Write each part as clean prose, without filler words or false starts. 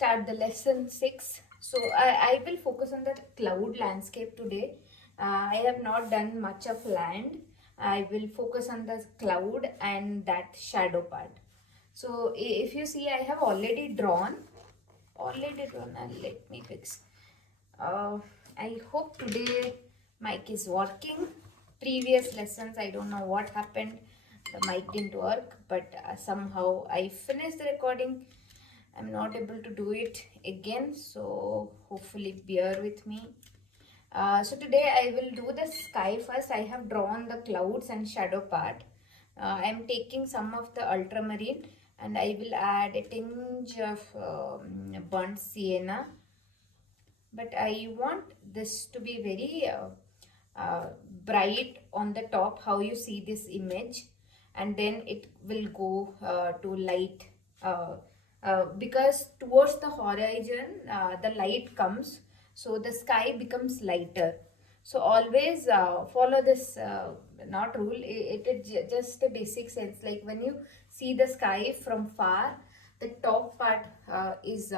start the lesson 6. So I will focus on the cloud landscape today. I have not done much of land. I will focus on the cloud and that shadow part. So if you see, I have already drawn, and let me fix. Uh, I hope today mic is working. Previous lessons, I don't know what happened. The mic didn't work, but somehow I finished the recording. I'm not able to do it again, so hopefully bear with me. So today I will do the sky first. I have drawn the clouds and shadow part. I'm taking some of the ultramarine and I will add a tinge of burnt sienna, but I want this to be very bright on the top, how you see this image, and then it will go to light, because towards the horizon the light comes, so the sky becomes lighter. So always follow this not rule, it just a basic sense, like when you see the sky from far, the top part is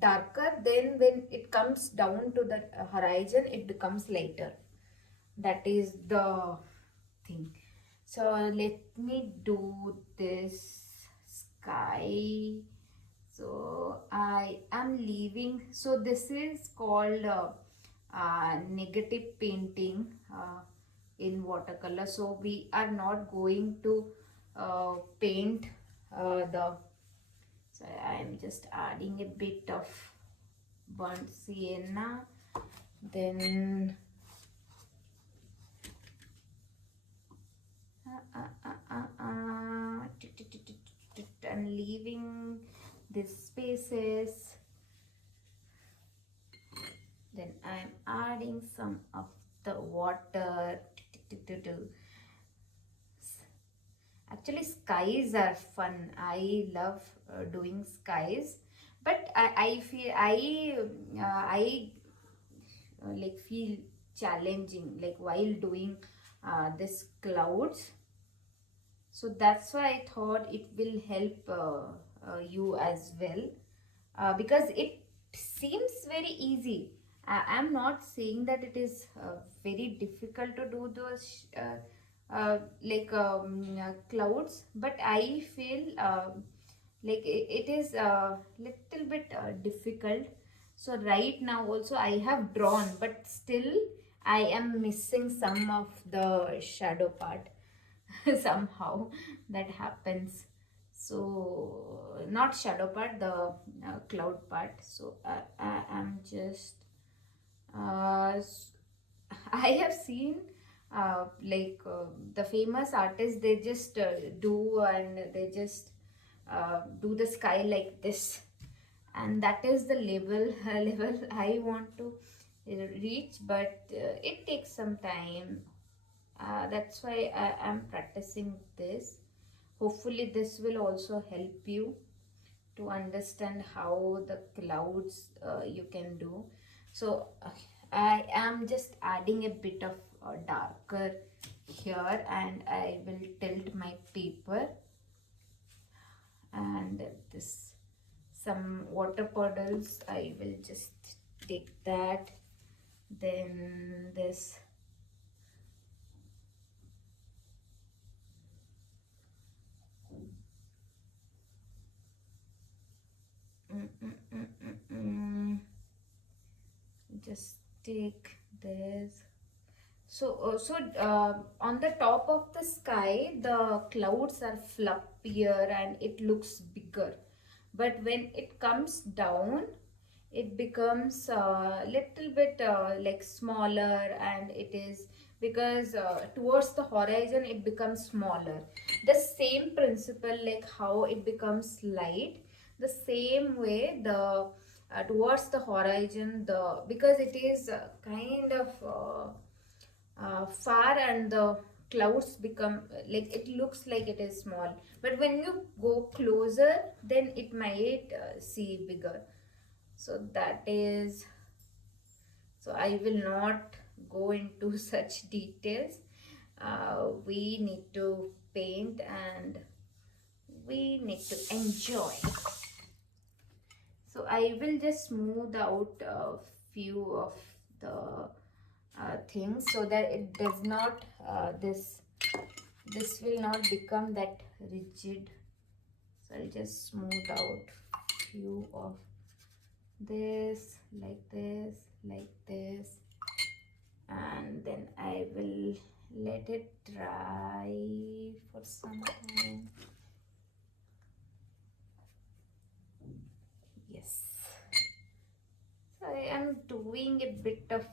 darker, then when it comes down to the horizon it becomes lighter. That is the thing. So let me do this sky. So I am leaving, so this is called negative painting in watercolor. So we are not going to paint the, so I am just adding a bit of burnt sienna, then I'm leaving these spaces, then I'm adding some of the water. Actually, skies are fun. I love doing skies, but I feel I like feel challenging like while doing this clouds. So that's why I thought it will help you as well, because it seems very easy. I'm not saying that it is very difficult to do those clouds, but I feel it is a little bit difficult. So right now also I have drawn, but still I am missing some of the shadow part. Somehow that happens. So not shadow part, the cloud part. So I am just I have seen the famous artists, they just do, and they just do the sky like this, and that is the level level I want to reach, but it takes some time. That's why I am practicing this. Hopefully this will also help you to understand how the clouds you can do. So I am just adding a bit of darker here, and I will tilt my paper, and this some water puddles I will just take that, then this just take this. So on the top of the sky the clouds are fluffier and it looks bigger, but when it comes down it becomes a little bit like smaller, and it is because towards the horizon it becomes smaller. The same principle, like how it becomes light, the same way the towards the horizon, the because it is kind of far, and the clouds become like it looks like it is small, but when you go closer then it might see bigger. So that is, so I will not go into such details. We need to paint and we need to enjoy. So I will just smooth out a few of the things so that it does not this will not become that rigid. So I'll just smooth out few of this, like this, and then I will let it dry for some time. Yes. So I am doing a bit of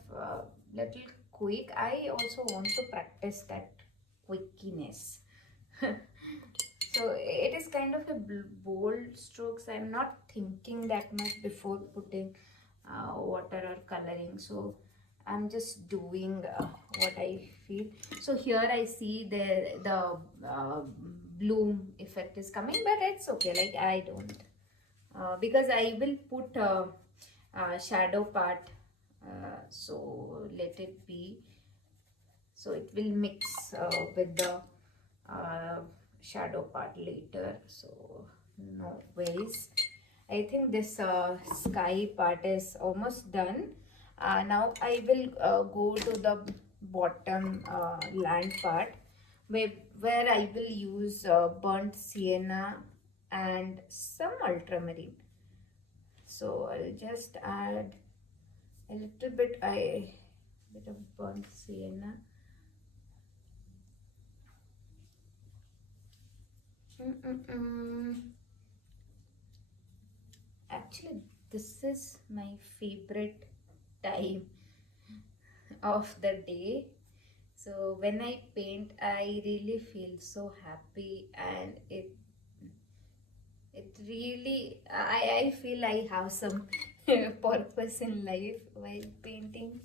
little quick. I also want to practice that quickiness. So it is kind of a bold strokes. I'm not thinking that much before putting water or coloring. So I'm just doing what I feel. So here I see the bloom effect is coming, but it's okay. Like I don't because I will put shadow part. So let it be. So it will mix with the uh, shadow part later. So no worries. I think this sky part is almost done. Now I will go to the bottom land part where I will use burnt sienna and some ultramarine. So I'll just add a little bit of burnt sienna. Actually, this is my favorite time of the day. So when I paint, I really feel so happy, and it really I feel I have some purpose in life while painting.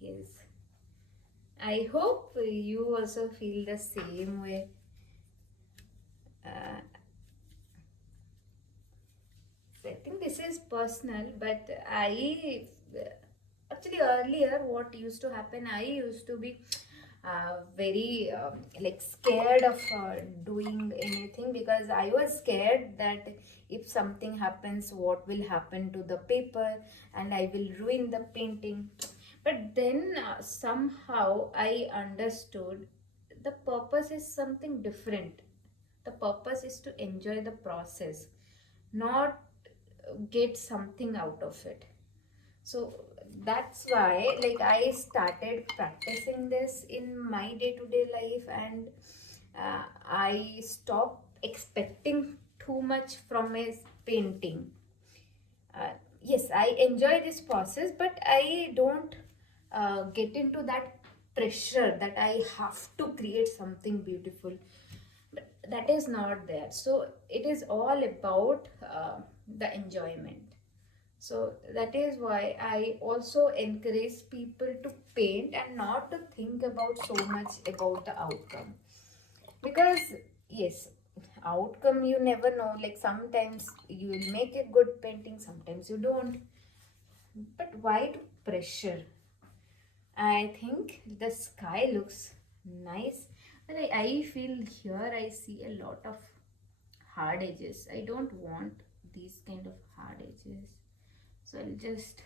Yes. I hope you also feel the same way. Uh, I think this is personal, but I actually earlier what used to happen, I used to be very like scared of doing anything because I was scared that if something happens, what will happen to the paper and I will ruin the painting. But then somehow I understood the purpose is something different. The purpose is to enjoy the process, not get something out of it. So that's why like I started practicing this in my day-to-day life, and I stopped expecting too much from a painting. uh, yes, I enjoy this process, but I don't get into that pressure that I have to create something beautiful. But that is not there. So it is all about the enjoyment. So that is why I also encourage people to paint and not to think about so much about the outcome. Because yes, outcome you never know. Like sometimes you will make a good painting, sometimes you don't. But why do pressure? I think the sky looks nice, but I feel here I see a lot of hard edges. I don't want these kind of hard edges. So I'll just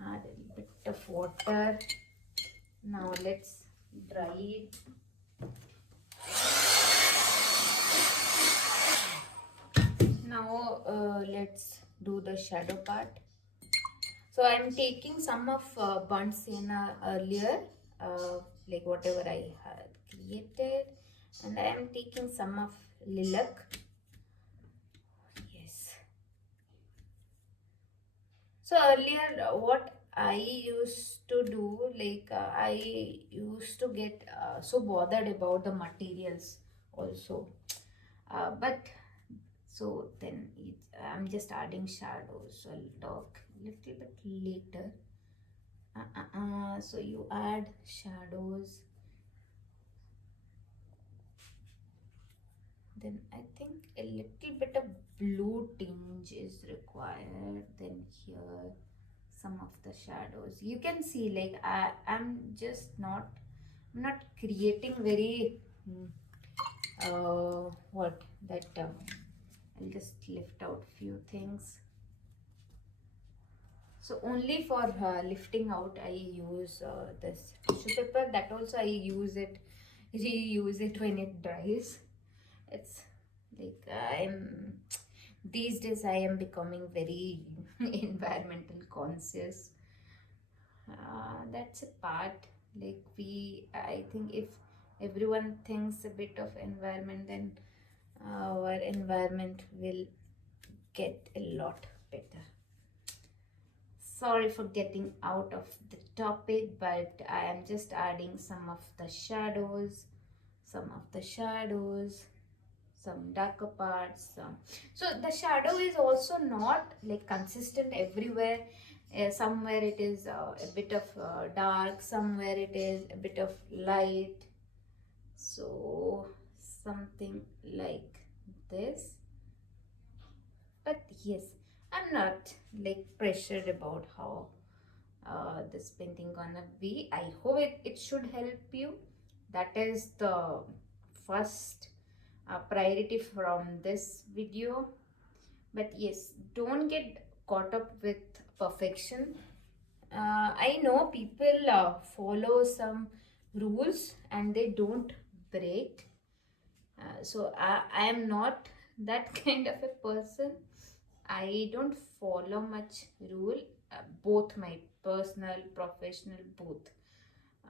add a little bit of water. Now let's dry it. Now let's do the shadow part. So I'm taking some of burnt sienna earlier, like whatever I had created, and I am taking some of lilac. Yes. So earlier, what I used to do, like I used to get so bothered about the materials also, but so then I'm just adding shadows. So I'll talk a little bit later. So you add shadows, then I think a little bit of blue tinge is required. Then here some of the shadows you can see, like I'm just not, I'm not creating very what that I'll just lift out few things. So only for lifting out I use this tissue paper. That also I reuse it when it dries. It's like these days I am becoming very environmental conscious. That's a part. Like I think if everyone thinks a bit of environment, then our environment will get a lot better. Sorry for getting out of the topic, but I am just adding some of the shadows, some darker parts. So the shadow is also not like consistent everywhere. Somewhere it is a bit of dark, somewhere it is a bit of light. So something like this. But yes, I'm not like pressured about how this painting gonna be. I hope it should help you. That is the first priority from this video. But yes, don't get caught up with perfection. I know people follow some rules and they don't break. So I am not that kind of a person. I don't follow much rule, both my personal, professional, both.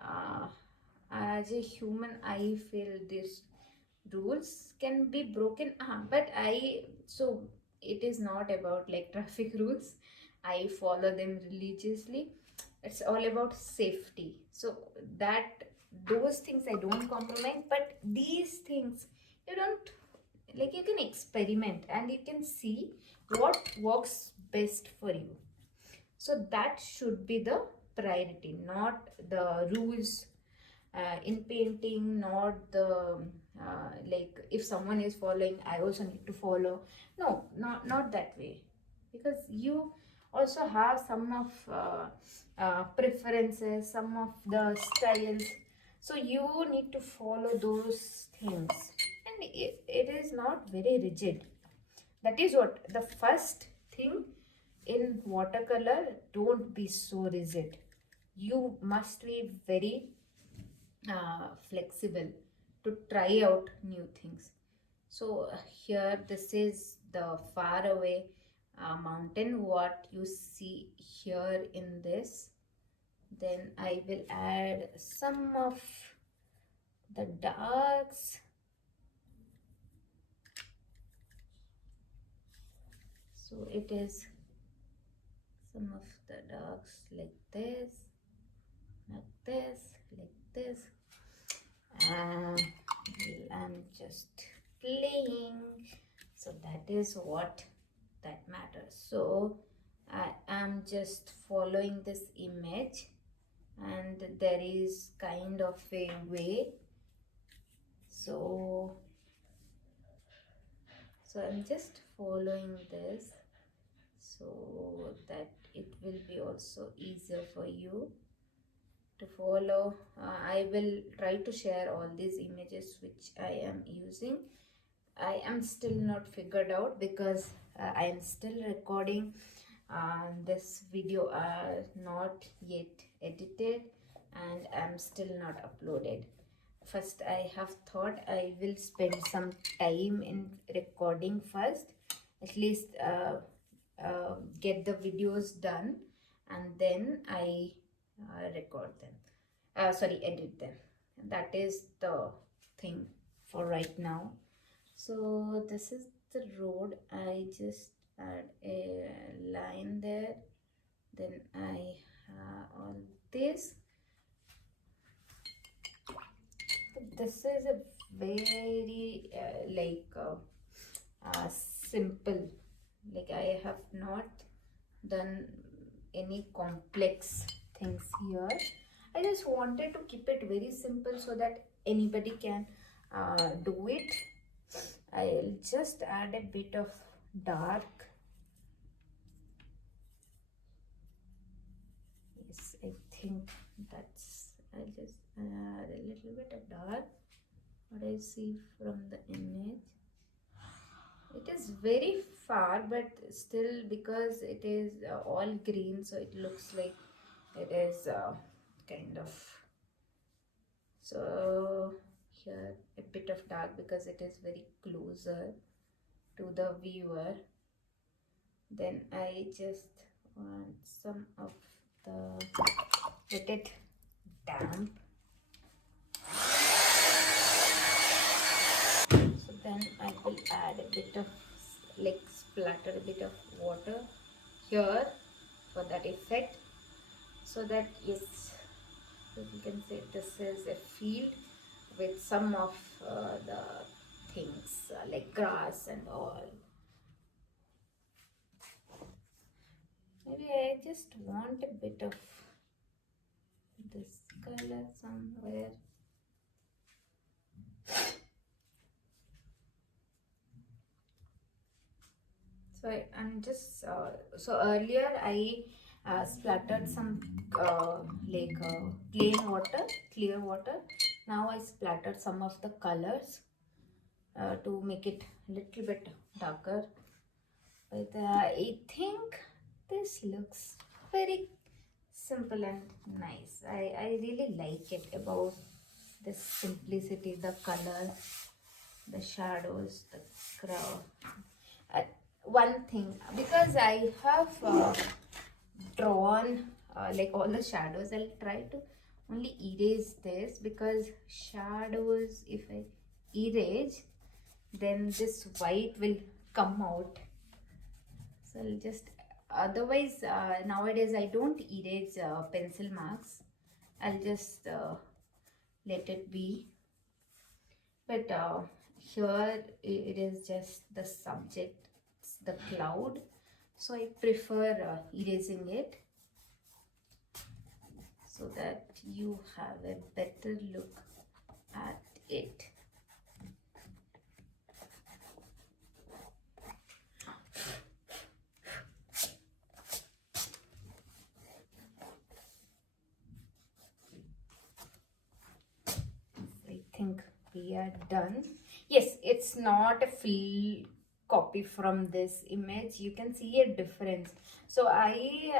Uh, as a human, I feel these rules can be broken. But so it is not about like traffic rules. I follow them religiously. It's all about safety. So that those things I don't compromise, but these things you don't like. You can experiment and you can see what works best for you. So that should be the priority, not the rules in painting, not the like if someone is following I also need to follow. No, not that way, because you also have some of preferences, some of the styles, so you need to follow those things, and it is not very rigid. That is what the first thing in watercolor. Don't be so rigid. You must be very flexible to try out new things. So here this is the far away mountain what you see here in this. Then I will add some of the darks. So it is some of the darks like this, like this. I'm just playing, so that is what that matters. So I am just following this image, and there is kind of a way. So I'm just following this so that it will be also easier for you to follow. I will try to share all these images which I am using. I am still not figured out because I am still recording. This video are not yet edited and I'm still not uploaded. First I have thought I will spend some time in recording first, at least get the videos done, and then I record them, edit them. That is the thing for right now. So this is the road. I just add a line there, then I all this. This is a very simple, like I have not done any complex things here. I just wanted to keep it very simple so that anybody can do it. I'll just add a bit of dark. Yes, I think that's, I'll just add a little bit of dark what I see from the image. It is very far, but still, because it is all green, so it looks like it is kind of. So here a bit of dark because it is very closer to the viewer. Then I just want some of the, let it damp. So then I will add a bit of, like, splatter a bit of water here for that effect, so that, yes, you can say this is a field with some of the things like grass and all. Maybe I just want a bit of this color somewhere. So I'm just so earlier I splattered some plain water, clear water. Now I splattered some of the colors to make it a little bit darker. But I think this looks very simple and nice. I really like it about the simplicity, the color, the shadows, the crowd. Uh, One thing, because I have drawn like all the shadows, I'll try to only erase this, because shadows, if I erase, then this white will come out. So I'll just, otherwise nowadays I don't erase pencil marks. I'll just let it be. But here it is just the subject, the cloud, so I prefer erasing it, so that you have a better look at it. I think we are done. Yes, it's not a full copy from this image. You can see a difference. So I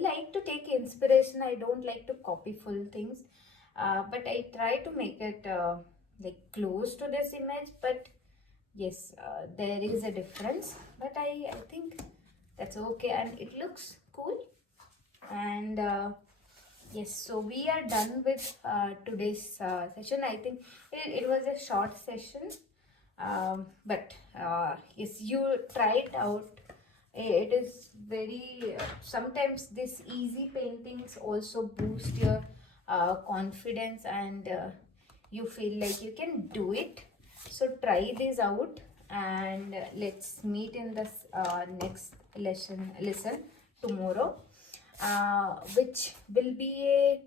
like to take inspiration. I don't like to copy full things, but I try to make it like close to this image. But yes, there is a difference, but I think that's okay, and it looks cool. And yes, so we are done with today's session. I think it was a short session, but yes, you try it out. It is very, sometimes these easy paintings also boost your confidence, and you feel like you can do it. So try this out, and let's meet in the next lesson tomorrow, which will be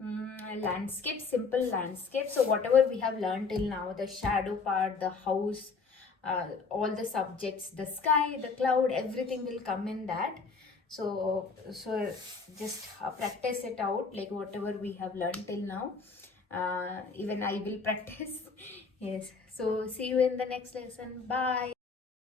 a landscape, simple landscape. So whatever we have learned till now, the shadow part, the house, all the subjects, the sky, the cloud, everything will come in that. So just practice it out, like whatever we have learned till now. Even I will practice. Yes, so see you in the next lesson. Bye.